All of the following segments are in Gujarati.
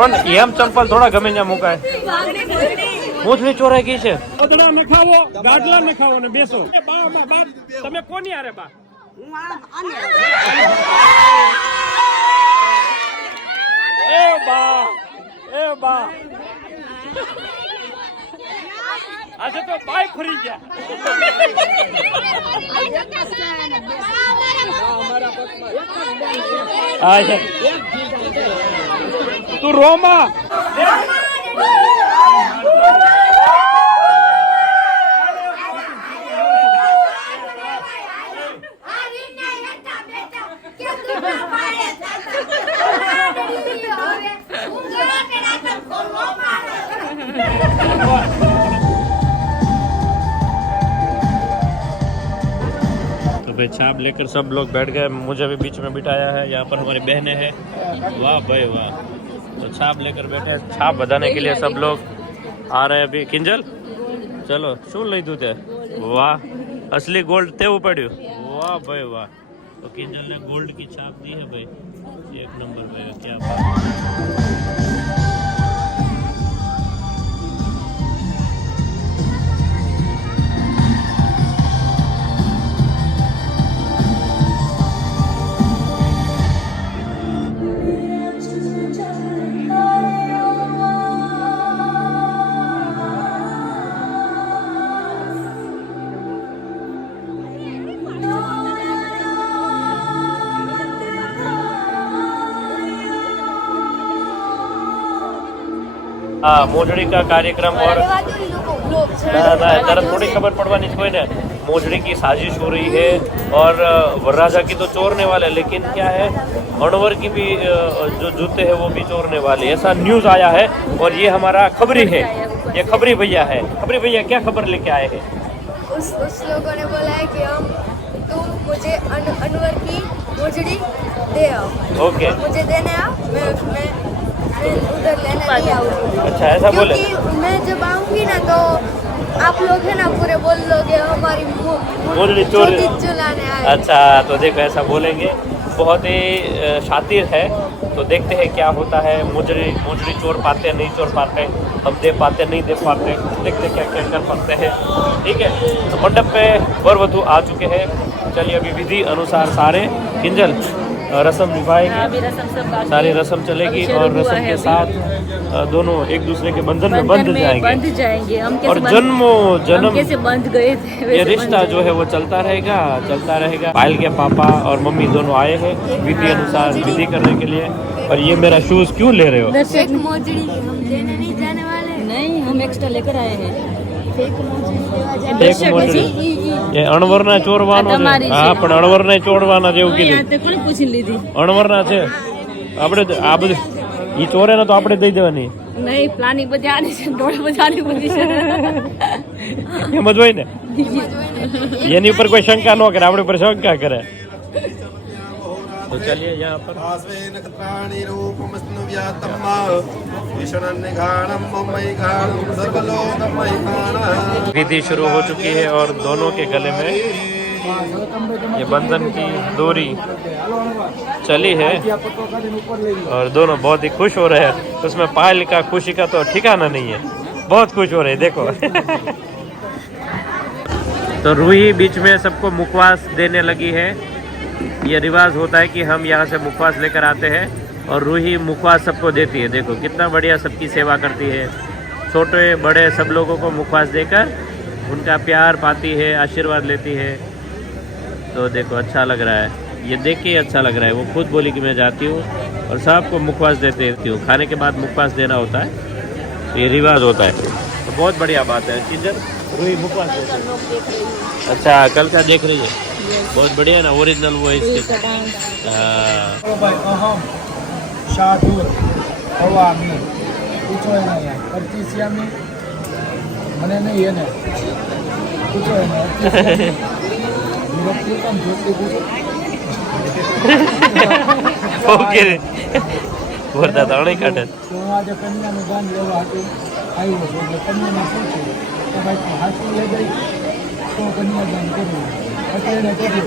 પણ એમ ચંપલ થોડા ગમે ત્યાં મુકાય. મૂછડી ચોરાઈ ગઈ છે. ઓદડા નખાવો, ગાડલા નખાવો ને બેસો. બાપ તમે કોની આરે બા? એ બા આજે તો બાય ફરી ગયા. તું રોમા छाप लेकर सब लोग बैठ गए. मुझे भी बीच में बिठाया है. यहाँ पर हमारी बहनें हैं. वाह भाई वाह. तो छाप लेकर बैठे. छाप बधाने के लिए सब लोग आ रहे हैं अभी. किंजल चलो શું લીધું તે? वाह असली गोल्ड तेવું પડ્યું. वाह भाई वाह. तो किंजल ने गोल्ड की छाप दी है भाई. एक नंबर भाई. क्या बात. हाँ मोजड़ी का कार्यक्रम. और तरह थोड़ी खबर पड़वानी कोई ने. मोजड़ी की साजिश हो रही है और वरराजा की तो चोरने वाले, लेकिन क्या है अणवर की भी जो जूते हैं वो भी चोरने वाले. ऐसा न्यूज़ आया है. और ये हमारा खबरी है. ये खबरी भैया है. खबरी भैया क्या खबर लेके आए हैं? उस लोगों ने बोला है कि तुम मुझे अनवर की मोजड़ी दे आओ. ओके मुझे देने आओ. मैं उधर लेने नहीं आऊँगी. अच्छा ऐसा बोले. मैं जब आऊँगी ना तो आप लोग है ना पूरे बोल लोगे हमारी मोजड़ी चोरी चुलाने आए. अच्छा तो देखो ऐसा बोलेंगे. बहुत ही शातिर है. तो देखते हैं क्या होता है. मोजड़ी चोर पाते हैं नहीं चोर पाते. हम दे पाते नहीं दे पाते. देखते क्या क्या कर पाते हैं. ठीक है. तो मंडप पे वर वधू आ चुके हैं. चलिए अभी विधि अनुसार सारे किंजल रस्म निभाएगी. सारी रस्म चलेगी और रस्म के साथ दोनों एक दूसरे के बंधन में बंध जाएंगे. हम और जन्म कैसे बंध गए थे ये रिश्ता जो है वो चलता रहेगा. पायल के पापा और मम्मी दोनों आए हैं विधि अनुसार विधि करने के लिए. और ये मेरा शूज क्यों ले रहे हो? एक मोजड़ी हम देने नहीं जाने वाले. नहीं हम एक्स्ट्रा लेकर आए हैं. एक मोजड़ी ये અણવરના ચોરવાનો છે. હા પણ અણવરને ચોરવાના જેવું કીધું. કોને પૂછી લીધી? અણવરના છે. આપણે આ બધું ઈ ચોરે ને તો આપણે દઈ દેવાની. નહીં પ્લાનિંગ બધી આની છે. ડોળ બધાની બધી છે. એમ જ હોય ને. એની ઉપર કોઈ શંકા ન કરે. આપણી ઉપર શંકા કરે. तो चलिए यहाँ पर विधि शुरू हो चुकी है और दोनों के गले में ये बंधन की डोरी चली है और दोनों बहुत ही खुश हो रहे हैं. उसमें पायल का खुशी का तो ठिकाना नहीं है. बहुत खुश हो रहे हैं. देखो तो रूही बीच में सबको मुखवास देने लगी है. ये रिवाज होता है कि हम यहाँ से मुखवास लेकर आते हैं और रूही मुखवास सबको देती है. देखो कितना बढ़िया सबकी सेवा करती है. छोटे बड़े सब लोगों को मुखवास देकर उनका प्यार पाती है, आशीर्वाद लेती है. तो देखो अच्छा लग रहा है. ये देख के अच्छा लग रहा है. वो खुद बोली कि मैं जाती हूँ और सबको मुखवास देती हूँ. खाने के बाद मुखवास देना होता है. ये रिवाज होता है. तो बहुत बढ़िया बात है. किंजल रुई मुपा से लोग देख रही हूँ। अच्छा कल का देख रही है बहुत बढ़िया ना ओरिजिनल वो है रुई इसके का डांस। हाँ अहम शादूर अवामी पूछो है ना यार परचीसिया में मने नहीं है ना पूछो है ना पूछो जोती पूछो ओके बोलता था नहीं काटे तो आज कन्या में गान लेवा હતું આવ્યો છે એટલે કન્યાને પૂછ્યું કે ભાઈ તું હાથું લઈ ગઈ તો કન્યાદાન કર્યું એટલે એને કીધું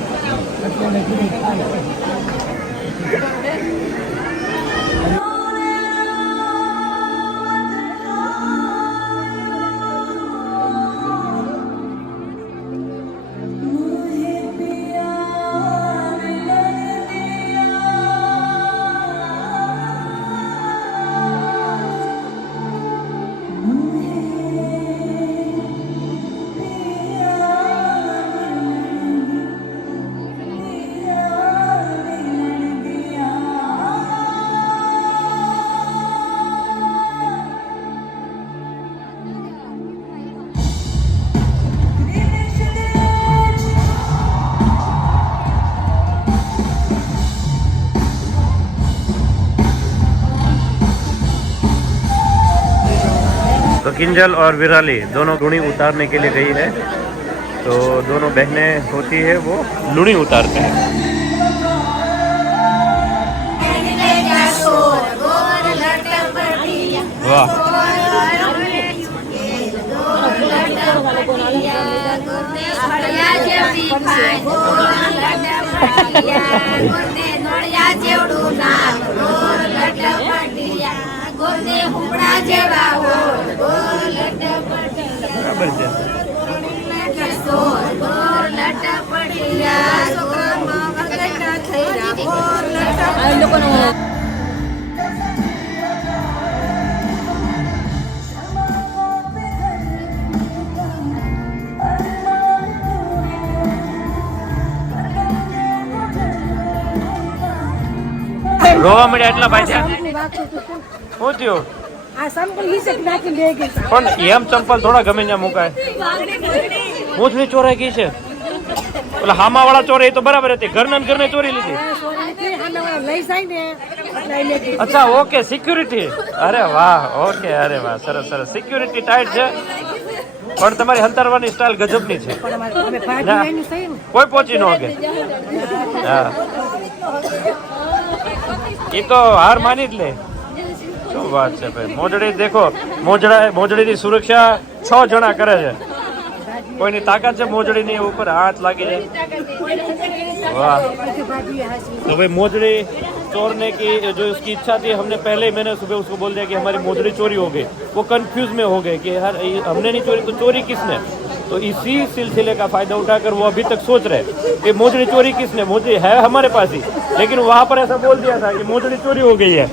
तो किंजल और विराली दोनों लुणी उतारने के लिए गई है तो दोनों बहनें होती है वो लुणी उतारते हैं वाह બરાબર છે આ લોકોનો રોવા મળ્યા એટલા પાછા શું થયું આ સંપલ હિસક નાખી લે ગઈ પણ એમ ચંપલ થોડા ગમે ત્યાં મુકાય ઊંચની ચોરાઈ ગઈ છે ઓલા હામા વાળા ચોરે એ તો બરાબર હતી ઘરના ને ઘરને ચોરી લીધી લઈ જાય ને એટલે લઈ ગઈ. અચ્છા ઓકે સિક્યુરિટી અરે વાહ ઓકે અરે વાહ સરસ સરસ સિક્યુરિટી ટાઈટ છે પણ તમારી હંતારવાની સ્ટાઇલ ગજબની છે પણ અમે ભાગી ના. એનું સહી ને. કોઈ પહોંચી ન શકે હા એ તો હાર માની જ લે શું વાત છે ભાઈ મોજડી દેખો મોજડીની સુરક્ષા 6 જણા કરે છે કોઈની તાકાત છે મોજડીની ઉપર હાથ લાગી જાય वाह तो भाई मोजड़ी चोरने की जो उसकी इच्छा थी हमने पहले ही मैंने सुबह उसको बोल दिया कि हमारी मोजड़ी चोरी हो गई वो कंफ्यूज में हो गए कि यार हमने नहीं चोरी तो चोरी किसने तो इसी सिलसिले का फायदा उठाकर वो अभी तक सोच रहे कि मोजड़ी चोरी किसने मोजड़ी है हमारे पास ही लेकिन वहाँ पर ऐसा बोल दिया था कि मोजड़ी चोरी हो गई है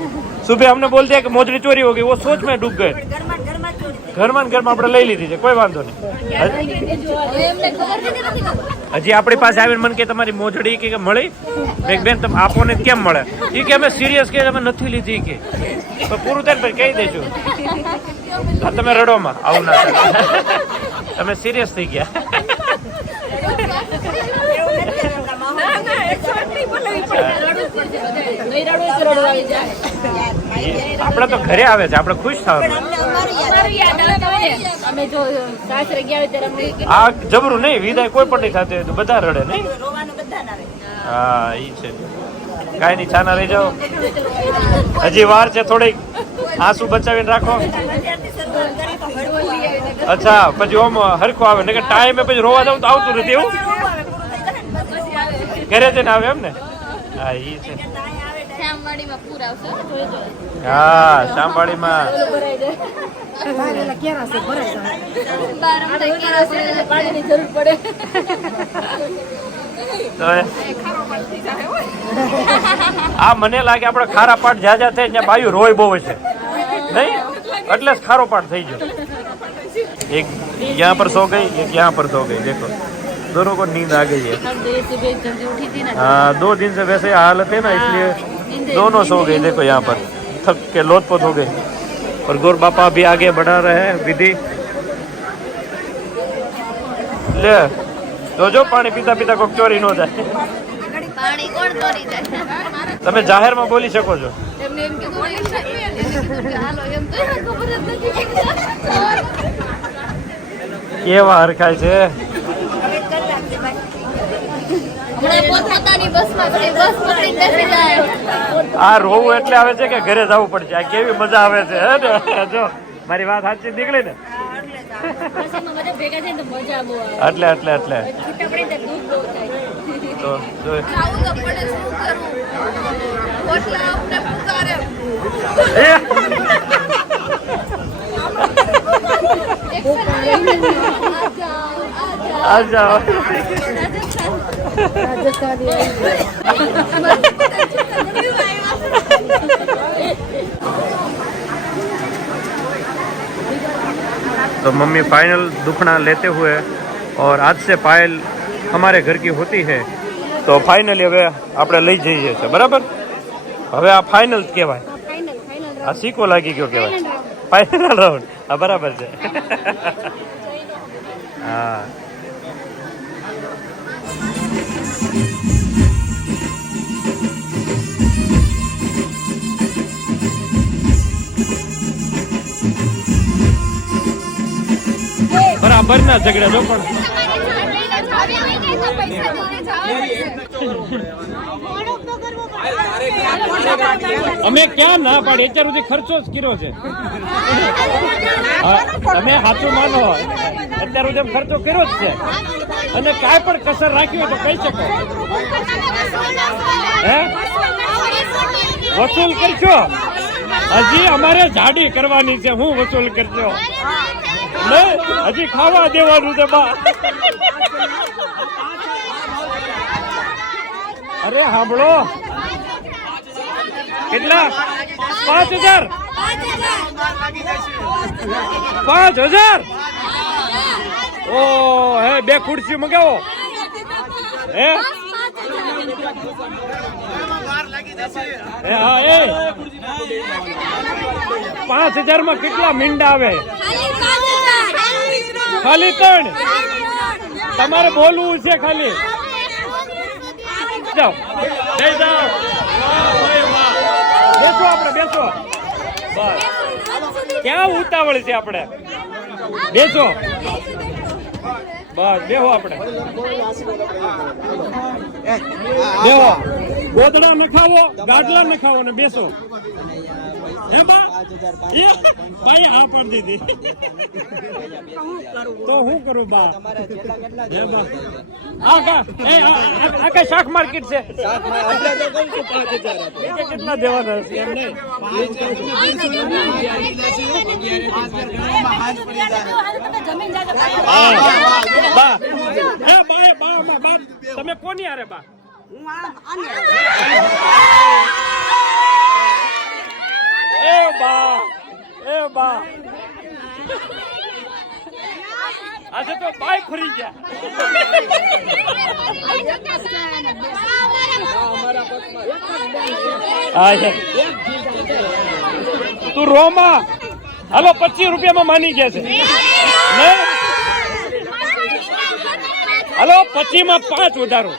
सुबह हमने बोल दिया कि मोजड़ी चोरी हो गई वो सोच में डूब गए ઘરમાં આપણે લઈ લીધી છે કોઈ વાંધો નહીં હજી આપણી પાસે આવીને મને કે તમારી મોજડી કે મળી મેં બેન તમે આપો ને કેમ મળે એ કે અમે સિરિયસ કે અમે નથી લીધી કે તો પૂરું થાય ને કહી દઈશું તમે રડોમાં આવું ના થાય તમે સિરિયસ થઈ ગયા આપણે તો ઘરે આવે છે આપણે ખુશ થવાનું અમે જો સાસરે ગયા હોય ત્યારે અમે આ જબરું નહીં વિદાય કોઈ પણ નહીં થતી હોય તો બધા રડે નહીં હા ઈ છે કાંઈ નહીં છાના રહી જાઓ હજી વાર છે થોડીક આંસુ બચાવીને રાખો અચ્છા પછી ઓમ હરખો આવે ને કે ટાઈમે પછી રોવા જાવ તો આવતું નથી એવું ઘરે જઈને આવે એમ ને હા ઈ છે હા શામવાડીમાં પાણીની જરૂર પડે તો આ મને લાગે આપણે ખારા પાટ જ્યાં જ્યાં થાય ત્યાં બાયું રોય બહુ છે નહીં એટલે જ ખારો પાટ થઈ ગયો एक यहाँ पर सो गई एक यहाँ पर सो गई देखो दोनों को नींद आ गई है हाँ 2 दिन से वैसे हालत है ना इसलिए दोनों सो गई देखो यहाँ पर थक के लोटपोट हो गए और गौर बापा अभी आगे बढ़ा रहे हैं विधि લે જોજો પાણી પીતા પીતા કોઈક ચોરી ન જાય. પાણી કોણ ચોરી જાય? તમે જાહેરમાં બોલી શકો છો. એમને એમ કીધું કે હાલો એમ તો એને ખબર જ નથી. કેવા હરખાય છે. હમણાં પોતપોતાની બસમાં બસ પકડી બેસી જાય. આ રોવું એટલે આવે છે કે ઘરે જવું પડશે. આ કેવી મજા આવે છે હે ને? જો મારી વાત સાચી નીકળી ને એટલે એટલે એટલે તો જો આવું તો પડે શું કરવું? પોટલા આપને પુકારે. આ જાઓ तो मम्मी फाइनल दुखना लेते हुए और आज से पायल हमारे घर की होती है तो फाइनली હવે આપણે લઈ જઈએ છીએ બરાબર. હવે આ ફાઇનલ કહેવાય. આ સિક્કો લાગી ગયો કહેવાય. ફાઇનલ રાઉન્ડ આ બરાબર છે. હા બરાબર ના ઝઘડા જો પણ અમે ક્યાં ના પાડી અત્યાર સુધી ખર્ચો જ કર્યો છે. તમે સાચું માનો અત્યાર સુધી ખર્ચો કર્યો જ છે અને કાંઈ પણ કસર રાખી હોય તો કહી શકો. હે વસૂલ કરશો? હજી અમારે જાડી કરવાની છે. હું વસૂલ કરશો? નહીં હજી ખાવા દેવાનું છે બા. અરે સાંભળો કેટલા 5000 5000 ઓ હે બે ખુરશી મંગાવો હે હા એ 5000 માં કેટલા મીંડા આવે? ખાલી 3. તમારે બોલવું છે ખાલી. જાઓ જઈ જાઓ. બેસો આપણે બેસો. બસ ક્યાં ઉતાવળ છે આપણે? બેસો બસ બેહો આપણે બેહો. ગોદડા નખાવો ગાડલા નખાવો ને બેસો. એમાં ભાઈ હા પડી દીધી તો હું કરું બા? આ કઈ શાક માર્કેટ છે? કેટલા દેવાના છે એમ નહીં? તમે કોની હારે બા? એ બા આજે તો બાઈક ફરી ગયા. તું રોમાં હાલો 25 રૂપિયામાં માની ગયા છે. હાલો 25 માં 5 વધારો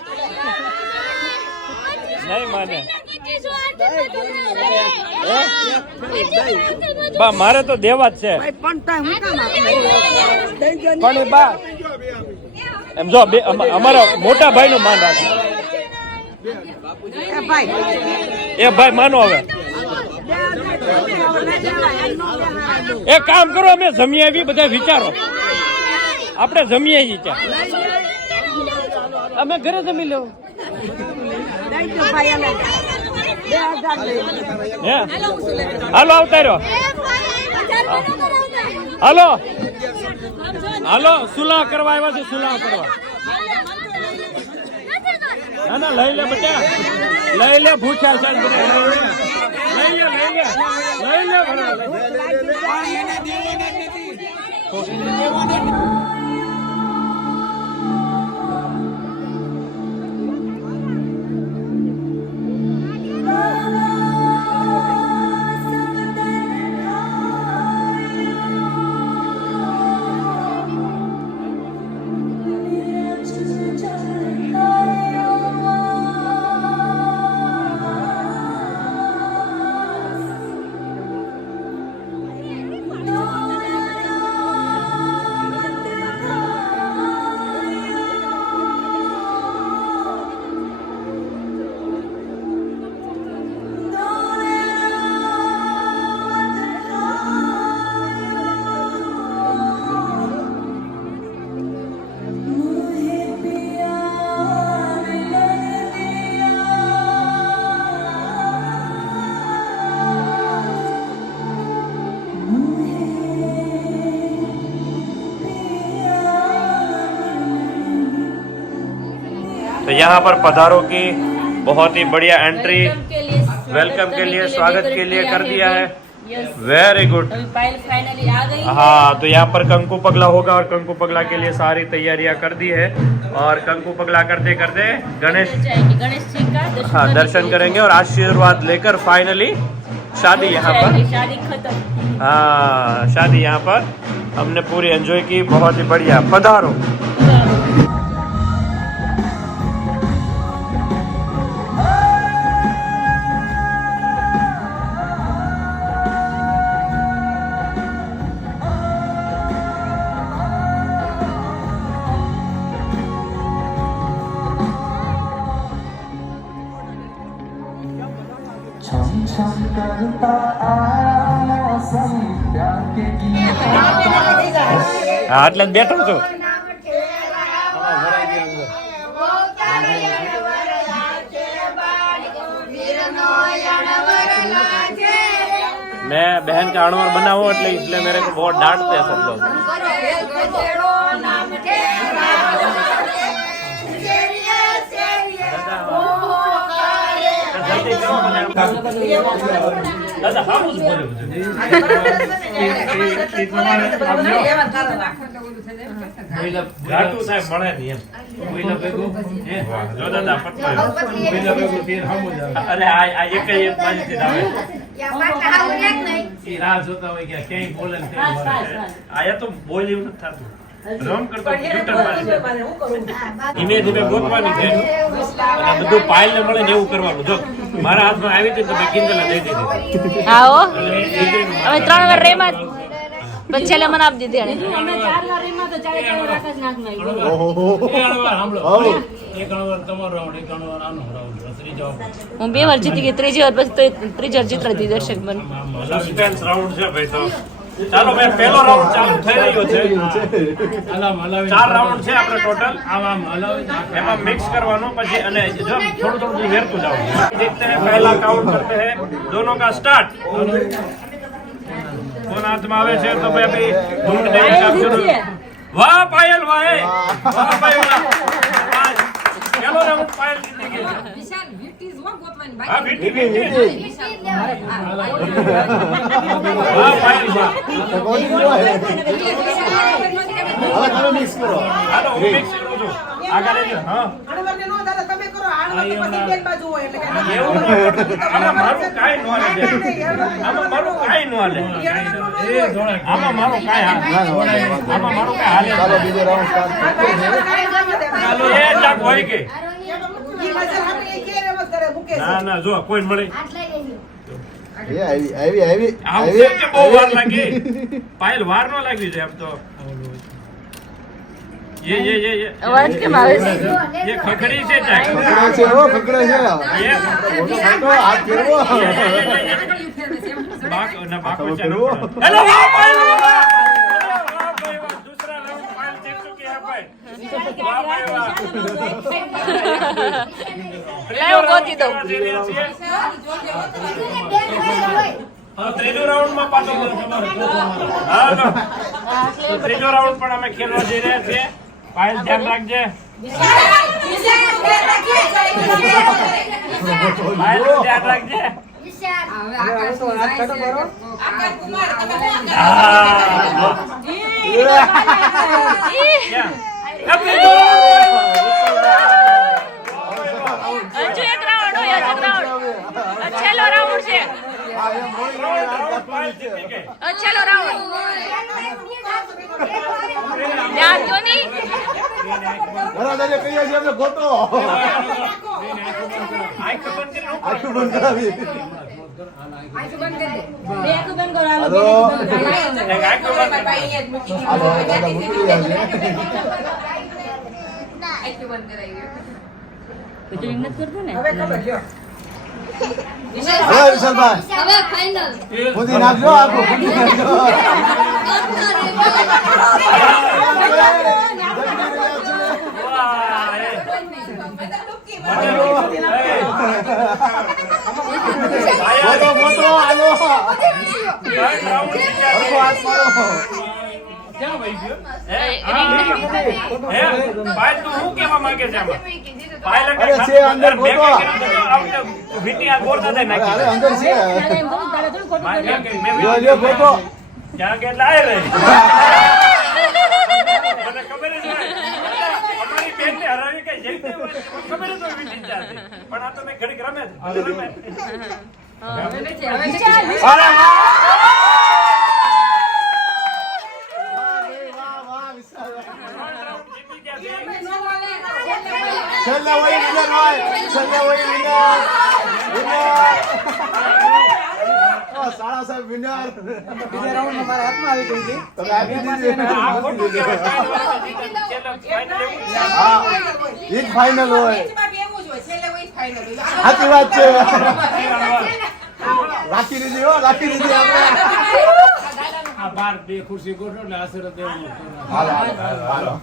નહીં માને. બા મારે તો દેવા જ છે પણ બા એમ જો અમારા મોટા ભાઈ નું માન રાખે. એ ભાઈ માનો હવે એક કામ કરો અમે જમી આવી બધા વિચારો. આપણે જમી આવી ત્યાં અમે ઘરે જમી લેવું. હાલો આવતા રહ્યો. હાલો હાલો સુલાહ કરવા આવ્યા છે. સુલાહ કરવા ના ના લઈ લે બેટા લઈ લે. ભૂખ્યા છે લઈ લે तो यहाँ पर पधारो की बहुत ही बढ़िया एंट्री वेलकम के लिए स्वागत के लिए कर दिया है। Very good. फाइनली आ गई। हाँ, तो यहाँ पर कंकु पगला होगा और कंकु पगला के लिए सारी तैयारियां कर दी है और कंकु पगला करते करते गणेश जी का हाँ दर्शन करेंगे और आशीर्वाद लेकर फाइनली शादी यहाँ पर। शादी खत्म। हाँ, शादी यहाँ पर हमने पूरी एंजॉय की, बहुत ही बढ़िया। पधारो। હા, એટલે જ બેઠો છું. मैं बहन का अणवर बना हुआ इसलिए मेरे को बहुत डांटते हैं सब लोग. દાદા હા હું બોલ્યો ગાટું સાહેબ મળે નહીં એમ. જો દાદા અરે આ એક જ એક બાજુથી જ આવે. રાહ જોતા હોય કે ક્યાંય બોલે ને આયા તો બોલ્યું નથી થતું. રોમ કરતો ધીમે ધીમે ગોતવાની છે અને બધું પાયલ ને મળે ને એવું કરવાનું. જો મારા હાથમાં આવી હતી તો મેં કિંજલ દઈ દીધી. આવો હવે 3 વાર રેમાં પછી છેલ્લે મને આપી દીધી એને. અમે 4 વાર રેમાં તો 4 રાખ જ નાખમાં આવી. ઓહો એક અણવર તમારો રાઉન્ડ એક અણવર આનો રાઉન્ડ ત્રીજો જવાબ. હું 2 વાર જીતી ગઈ, ત્રીજી વાર પછી તો ત્રીજી વાર જીતવા દીધી દર્શક મને. સસ્પેન્સ રાઉન્ડ છે ભાઈ. તો ચાલો ભાઈ પહેલો રાઉન્ડ ચાલુ થઈ રહ્યો છે. હલાવ હલાવી 4 રાઉન્ડ છે આપણે ટોટલ. આમ આમ હલાવી એમાં મિક્સ કરવાનું પછી અને જો થોડું થોડું વેરતું જાવ. देखते हैं पहला काउंट करते हैं दोनों का स्टार्ट. कौन हाथ में आवे છે તો ભાઈ અભી ઢૂંઢ દેંगे. वाह पायल वाह वाह पायल वाह. चलो राउंड पायल जीती गई. વિશાલ વીટીઝ હો ગોતવાની हां બાકી बीटी वाह पायल वाह. હવે મિક્સ કરો. હાલો હું મિક્સ કરું છું. આગળ લેજો. હા અણવરને નો દાદા તમે કરો આણવર તો પછી બેન બાજુ હોય એટલે કે એવું આમાં મારું કાઈ ન હાલે. આમાં મારું કાઈ ન હાલે. એ જોડે આમાં મારું કાઈ હાલે. આમાં મારું કાઈ હાલે. ચાલો બીજો રાઉન્ડ સ્ટાર્ટ. ચાલો એ જાક હોય કે ઈ નજર આપણે એ કે રમત કરે મૂકે છે. ના ના જો કોઈ મળે એ આવી આવી આમ છે કે બહુ વાર લાગી. પાયલ વાર ન લાગી છે આમ તો. ये અવાજ કેમ આવે છે? ये खखड़ी से जाए. ખકડે છે હો ખકડે છે. ये ફોટો ફોટો હાથ ફેરવો. बाक ना बाक को चलो. हेलो वाह पायल वाह. दूसरा राउंड पायल जीत चुकी है भाई. वाह भाई वाह. લાવ ગોતી દઉં. ત્રીજો રાઉન્ડ માં પાછો હા તો ત્રીજો રાઉન્ડ પણ અમે ખેલવા જઈ રહ્યા છીએ. પાયલ ધ્યાન રાખજે. પાયલ ધ્યાન રાખજે. હવે આકાશ તો જાય છે આકાશ કુમાર તમે હજુ એક રાઉન્ડ હોય, હજુ એક રાઉન્ડ. છેલ્લો રાઉન્ડ છે. છેલ્લો રાઉન્ડ. ધ્યાન જો ની. બરાબર કહીએ છીએ આપણે ગોતો. આંખ બંધ કરી લો. આટલું બંધ કરાવી. આંખ બંધ કરી દે. બે આંખો બંધ કરો. હાલો. હાલો. એક આંખ બંધ ભાઈ અહીંયા જ મૂકી દીધી. હાલો દાદા મૂકી રહ્યા છે. આંખ બંધ કરાવી. બીજું એમ નથી કરતું ને. હવે ખબર લ્યો હવે વિશાલભાઈ હવે ફાઇનલ ખોદી નાખજો આખો ખોદી નાખજો. ફોટો ફોટો હાલો. રાઉન્ડ હાથ મારો. ક્યાં વહી ગયો? પાયલ તું શું કહેવા માંગે છે આમાં? પાયલ અરે છે અંદર ગોતો. વીટી આ ગોળતા થાય નાખી. અરે અંદર છે જો જો ગોતો. ક્યાં કે એટલે આય રહી. મને ખબર જ હોય. અમારી બેનને હરાવી કે જેવી તેવી હોય, ખબર જ હોય વીટી જાતે. પણ આ તો મેં ઘડીક રમે જ. રમે. જીતી ગયા છે. છેલ્લે વહી વિનર હોય. છેલ્લે વહી વિનર. સાડા સાહેબ વિનર. બીજા રાઉન્ડમાં મારા હાથમાં આવી ગઈ હતી. તમે આપી દીધી. આ ખોટું કહેવાય. પાયલ વાળા જીતે. છેલ્લે final એવું જ છે. હા ઈ જ ફાઇનલ હોય. મેચમાં બી એવું જ હોય છેલ્લે વહી જ final હોય. સાચી વાત છે. રાખી દીધી હો, રાખી દીધી આપણે. આ બાર બે ખુરશી ગોઠવો એટલે આશીર્વાદ દેવાનું. હાલો હાલો હાલો.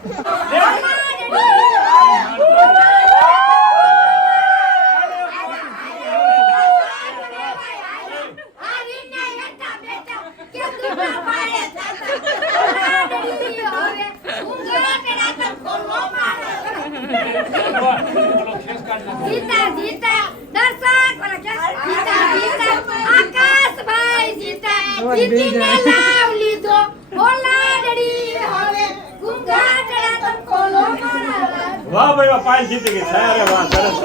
જીતા જીતા દર્શક બોલા કે જીતા જીતા આકાશભાઈ જીતા જીતીને લાવ લીધો ઓલાડડી હવે ગુંગાટડા તમ ખોલો મારા वाह भाई वाह, पायल जीत गई। अरे वाह, सरस।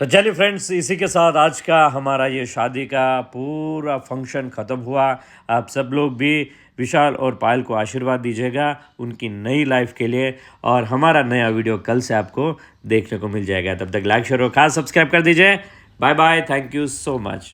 तो चलिए फ्रेंड्स, इसी के साथ आज का हमारा ये शादी का पूरा फंक्शन ख़त्म हुआ। आप सब लोग भी विशाल और पायल को आशीर्वाद दीजिएगा उनकी नई लाइफ के लिए, और हमारा नया वीडियो कल से आपको देखने को मिल जाएगा। तब तक लाइक शेयर और खास सब्सक्राइब कर दीजिए। Bye bye, thank you so much.